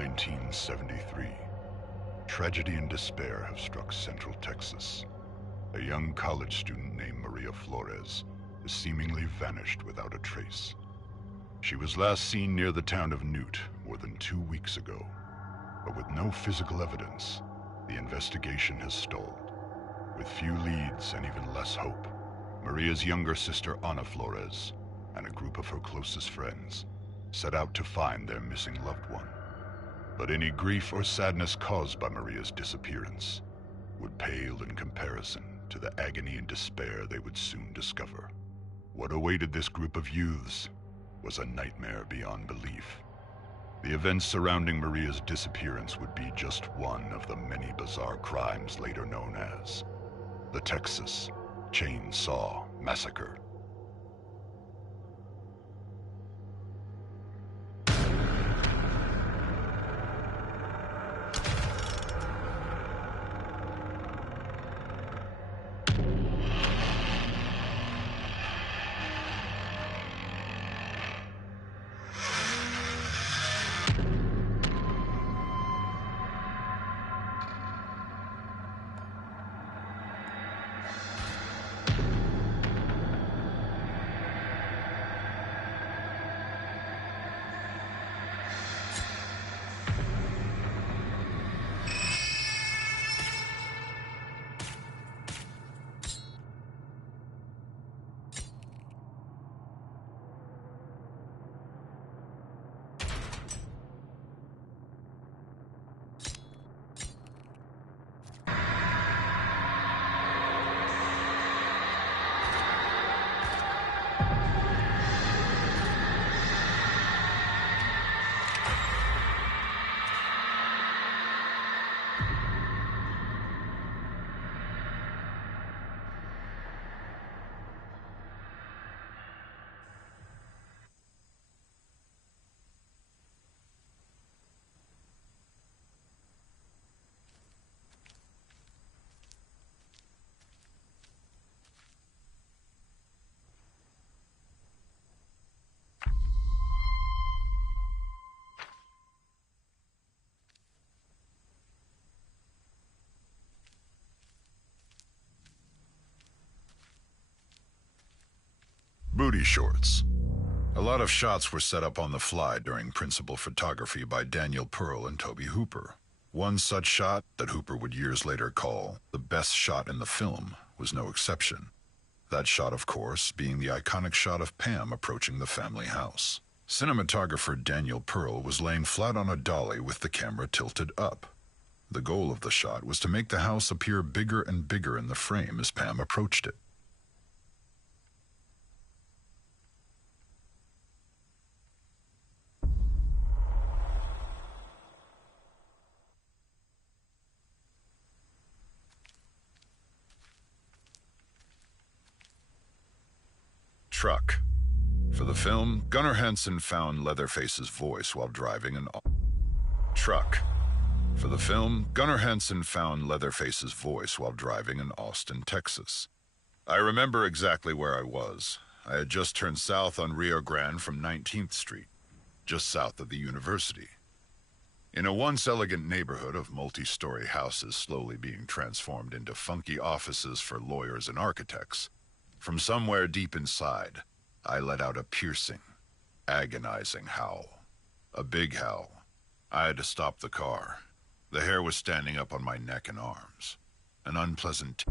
1973. Tragedy and despair have struck Central Texas. A young college student named Maria Flores has seemingly vanished without a trace. She was last seen near the town of Newt more than 2 weeks ago, but with no physical evidence, the investigation has stalled. With few leads and even less hope, Maria's younger sister Ana Flores and a group of her closest friends set out to find their missing loved one. But any grief or sadness caused by Maria's disappearance would pale in comparison to the agony and despair they would soon discover. What awaited this group of youths was a nightmare beyond belief. The events surrounding Maria's disappearance would be just one of the many bizarre crimes later known as the Texas Chainsaw Massacre. Booty shorts. A lot of shots were set up on the fly during principal photography by Daniel Pearl and Toby Hooper. One such shot, that Hooper would years later call the best shot in the film, was no exception. That shot, of course, being the iconic shot of Pam approaching the family house. Cinematographer Daniel Pearl was laying flat on a dolly with the camera tilted up. The goal of the shot was to make the house appear bigger and bigger in the frame as Pam approached it. Truck. For the film, Gunnar Hansen found Leatherface's voice while driving an truck. For the film, Gunnar Hansen found Leatherface's voice while driving in Austin, Texas. I remember exactly where I was. I had just turned south on Rio Grande from 19th Street, just south of the university. In a once elegant neighborhood of multi-story houses slowly being transformed into funky offices for lawyers and architects, from somewhere deep inside, I let out a piercing, agonizing howl. A big howl. I had to stop the car. The hair was standing up on my neck and arms. An unpleasant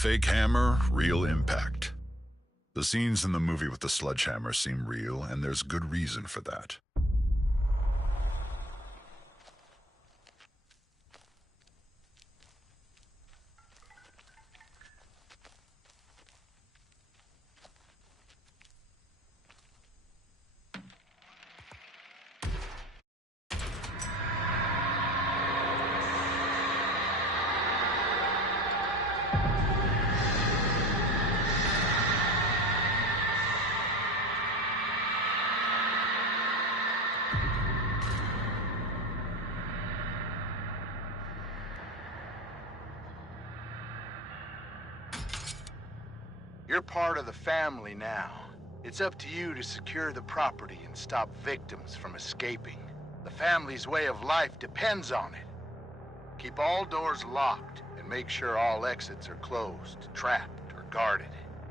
Fake hammer, real impact. The scenes in the movie with the sledgehammer seem real, and there's good reason for that. You're part of the family now. It's up to you to secure the property and stop victims from escaping. The family's way of life depends on it. Keep all doors locked and make sure all exits are closed, trapped, or guarded.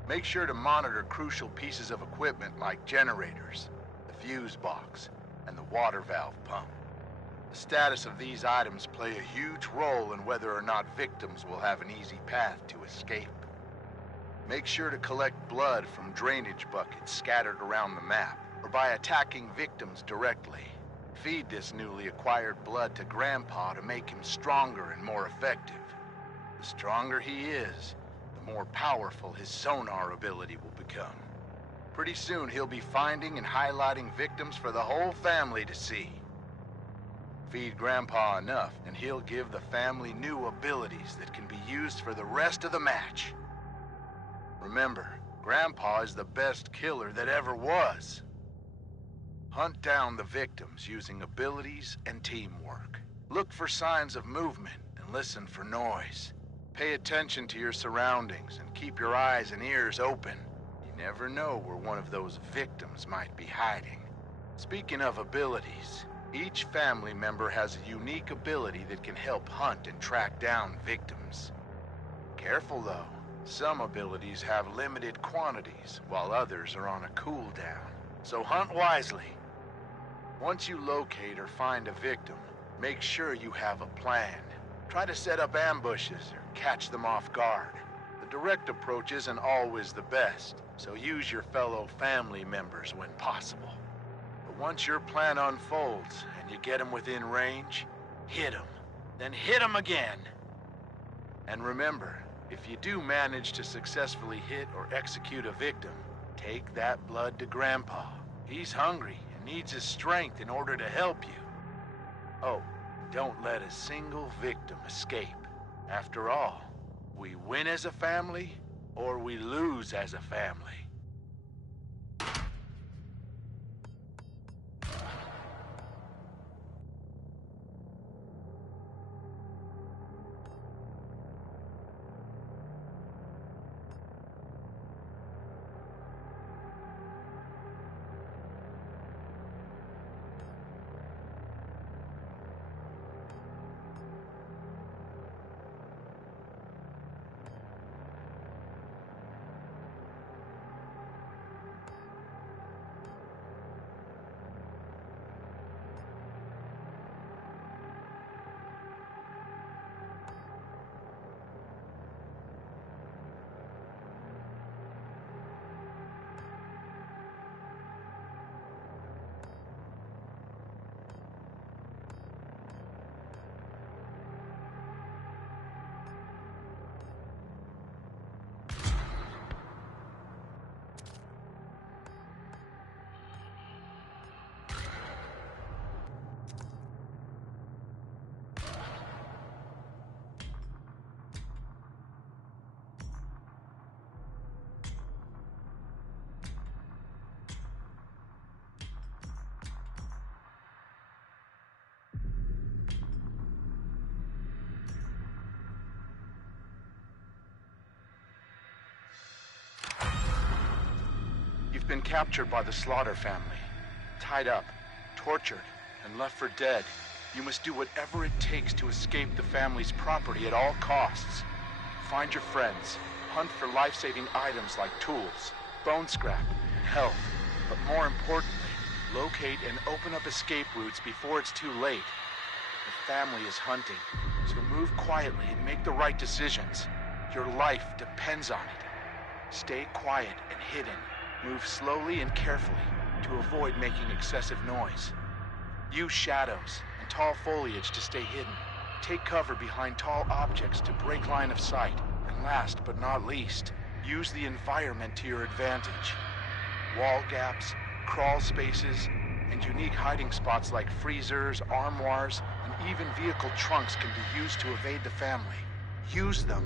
Make sure to monitor crucial pieces of equipment like generators, the fuse box, and the water valve pump. The status of these items play a huge role in whether or not victims will have an easy path to escape. Make sure to collect blood from drainage buckets scattered around the map, or by attacking victims directly. Feed this newly acquired blood to Grandpa to make him stronger and more effective. The stronger he is, the more powerful his sonar ability will become. Pretty soon he'll be finding and highlighting victims for the whole family to see. Feed Grandpa enough, and he'll give the family new abilities that can be used for the rest of the match. Remember, Grandpa is the best killer that ever was. Hunt down the victims using abilities and teamwork. Look for signs of movement and listen for noise. Pay attention to your surroundings and keep your eyes and ears open. You never know where one of those victims might be hiding. Speaking of abilities, each family member has a unique ability that can help hunt and track down victims. Careful though. Some abilities have limited quantities, while others are on a cooldown. So hunt wisely. Once you locate or find a victim, make sure you have a plan. Try to set up ambushes or catch them off guard. The direct approach isn't always the best, so use your fellow family members when possible. But once your plan unfolds and you get them within range, hit them. Then hit them again. And remember, if you do manage to successfully hit or execute a victim, take that blood to Grandpa. He's hungry and needs his strength in order to help you. Oh, don't let a single victim escape. After all, we win as a family, or we lose as a family. You've been captured by the Slaughter family, tied up, tortured, and left for dead. You must do whatever it takes to escape the family's property at all costs. Find your friends, hunt for life-saving items like tools, bone scrap, and health. But more importantly, locate and open up escape routes before it's too late. The family is hunting, so move quietly and make the right decisions. Your life depends on it. Stay quiet and hidden. Move slowly and carefully to avoid making excessive noise. Use shadows and tall foliage to stay hidden. Take cover behind tall objects to break line of sight. And last but not least, use the environment to your advantage. Wall gaps, crawl spaces, and unique hiding spots like freezers, armoires, and even vehicle trunks can be used to evade the family. Use them.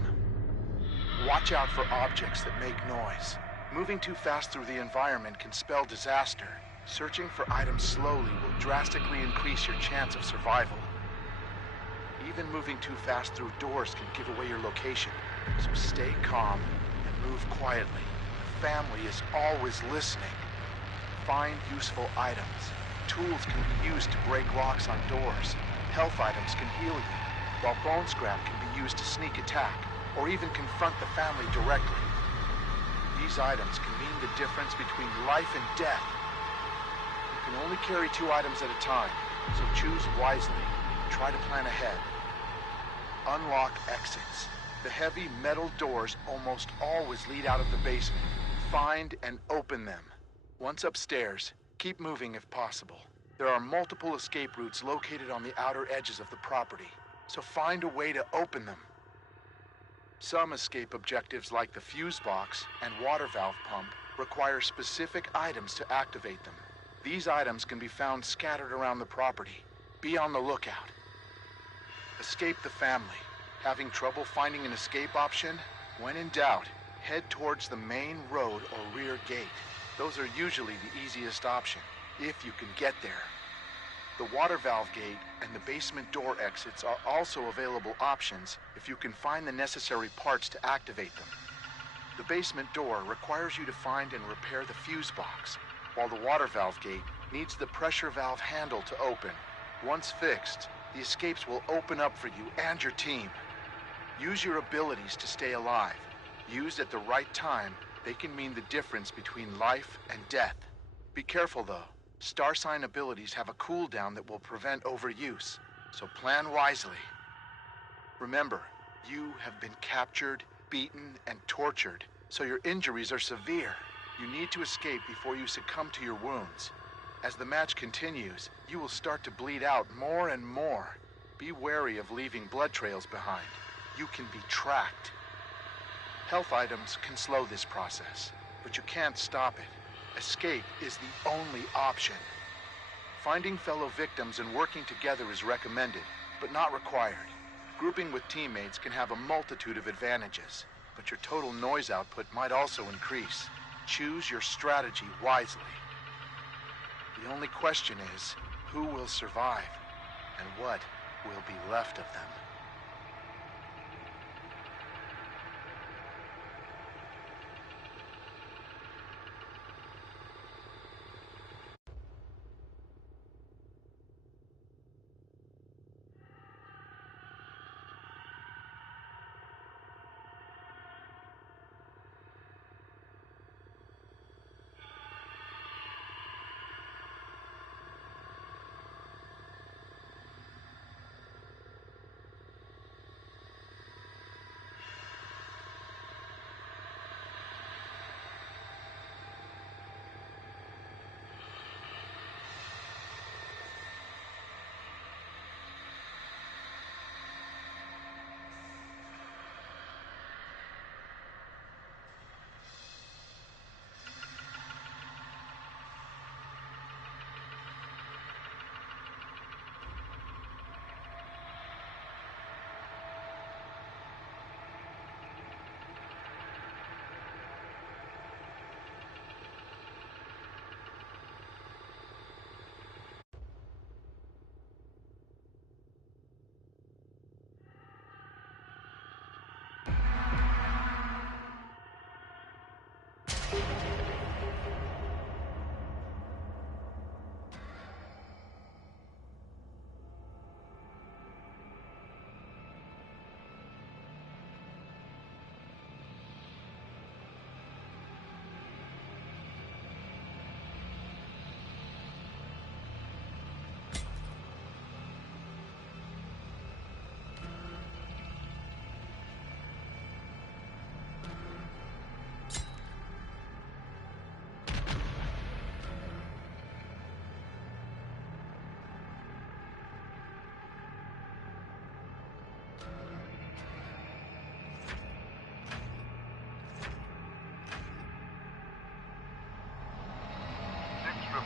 Watch out for objects that make noise. Moving too fast through the environment can spell disaster. Searching for items slowly will drastically increase your chance of survival. Even moving too fast through doors can give away your location, so stay calm and move quietly. The family is always listening. Find useful items. Tools can be used to break locks on doors. Health items can heal you, while bone scrap can be used to sneak attack, or even confront the family directly. These items can mean the difference between life and death. You can only carry 2 items at a time, so choose wisely. Try to plan ahead. Unlock exits. The heavy metal doors almost always lead out of the basement. Find and open them. Once upstairs, keep moving if possible. There are multiple escape routes located on the outer edges of the property, so find a way to open them. Some escape objectives like the fuse box and water valve pump require specific items to activate them. These items can be found scattered around the property. Be on the lookout. Escape the family. Having trouble finding an escape option? When in doubt, head towards the main road or rear gate. Those are usually the easiest option, if you can get there. The water valve gate and the basement door exits are also available options if you can find the necessary parts to activate them. The basement door requires you to find and repair the fuse box, while the water valve gate needs the pressure valve handle to open. Once fixed, the escapes will open up for you and your team. Use your abilities to stay alive. Used at the right time, they can mean the difference between life and death. Be careful though. Star sign abilities have a cooldown that will prevent overuse, so plan wisely. Remember, you have been captured, beaten, and tortured, so your injuries are severe. You need to escape before you succumb to your wounds. As the match continues, you will start to bleed out more and more. Be wary of leaving blood trails behind. You can be tracked. Health items can slow this process, but you can't stop it. Escape is the only option. Finding fellow victims and working together is recommended, but not required. Grouping with teammates can have a multitude of advantages, but your total noise output might also increase. Choose your strategy wisely. The only question is, who will survive, and what will be left of them?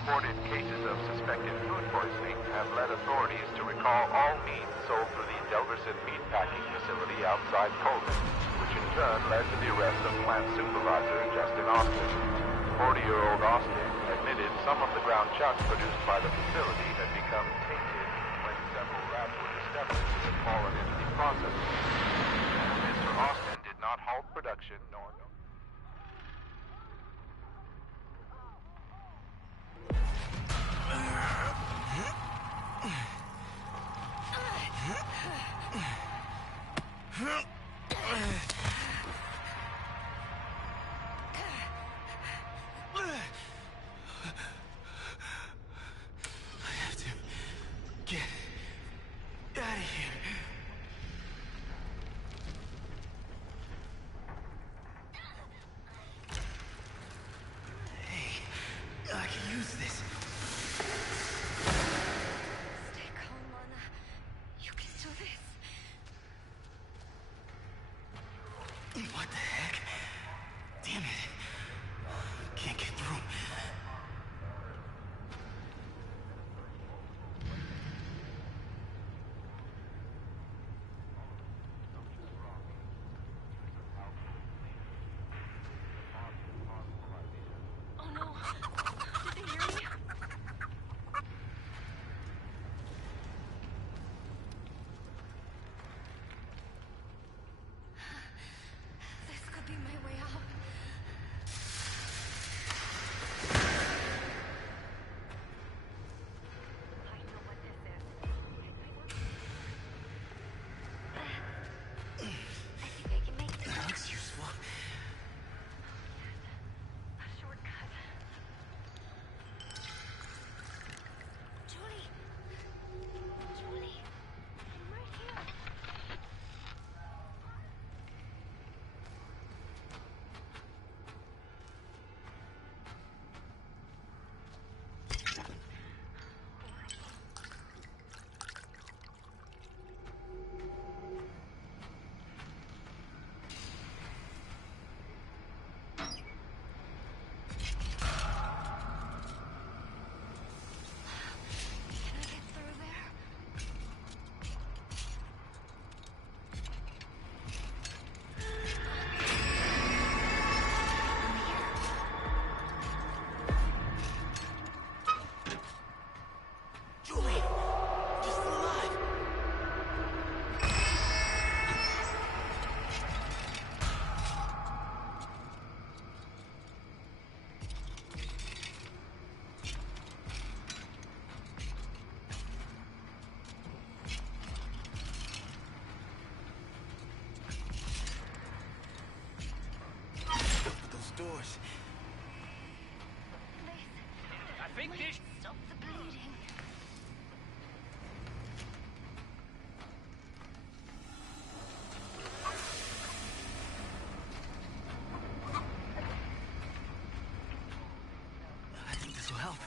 reported cases of suspected food poisoning have led authorities to recall all meat sold through the Delverson meat packing facility outside Colton, which in turn led to the arrest of plant supervisor Justin Austin. 40-year-old Austin admitted some of the ground chuck produced by the facility had become tainted when several rats were discovered to have fallen into the process. Mr. Austin did not halt production nor doors. I think this... Stop the bleeding. I think this will help.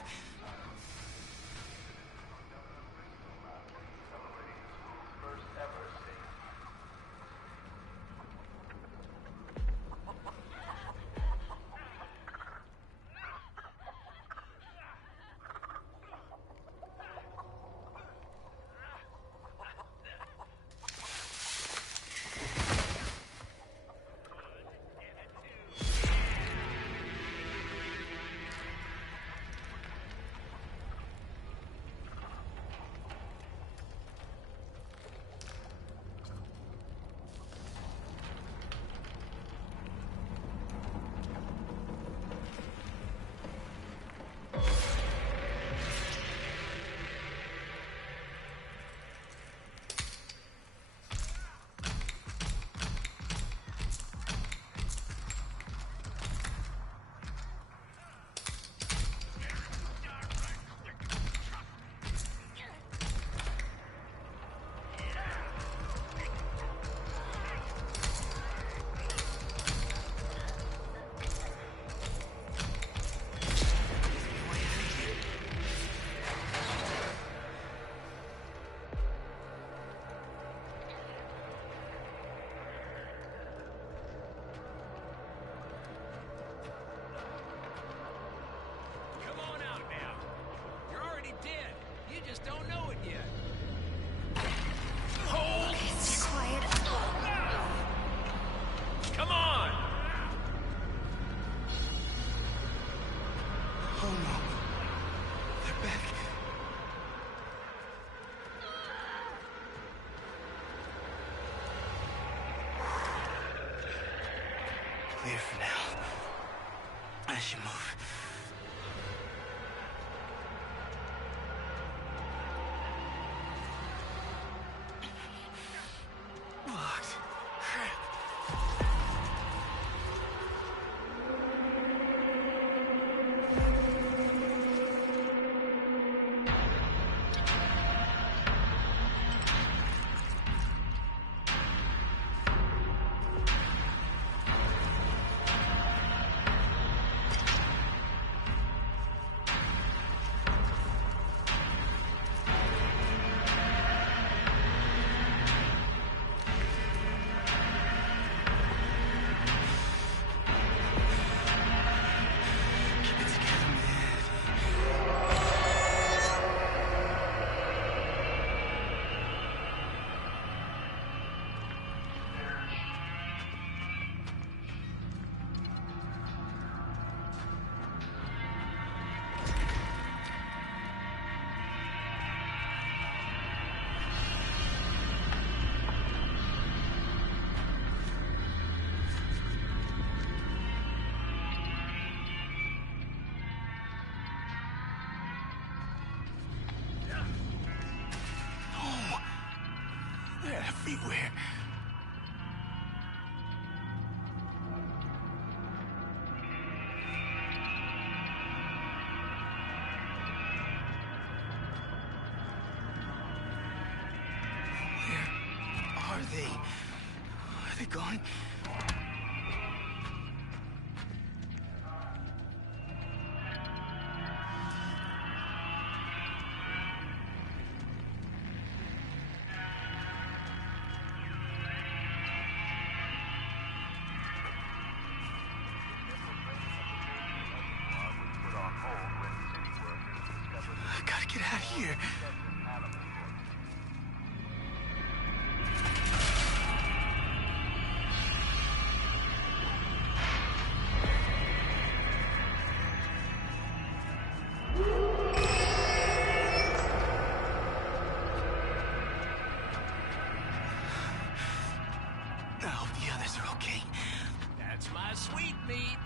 don't know it yet. Hold! It's quiet. Come on! Oh no. They're back. Clear for now. I should move. Locked. Crap. Keep it together, man. No. They're everywhere. Where are they? Are they gone? I gotta get out of here. I hope the others are okay. That's my sweet meat.